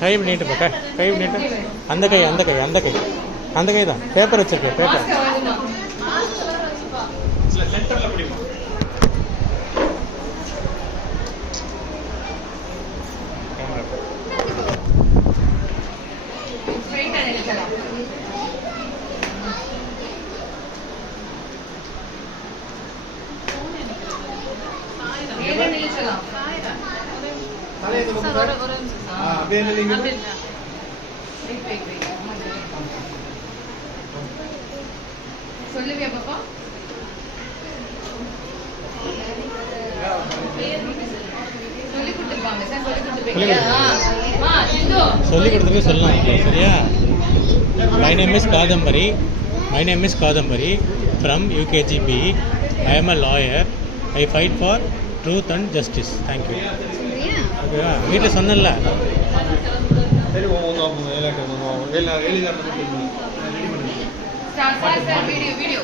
கை நீட்டு பக்க கை நீட்டு. அந்த கை அந்த கை அந்த கை அந்த கை தான். பேப்பர் வச்சிருக்கேன். பேப்பர் சொல்லுவியா பாப்பா? சொல்லி கொடுத்துட்டு சொல்லலாம். சரியா? My name is Kadambari. My name is Kadambari from UKGB. I am a lawyer. I fight for truth and justice. Thank you. ஓகேவா? வீட்டில் சொன்னல. சரி வீடியோ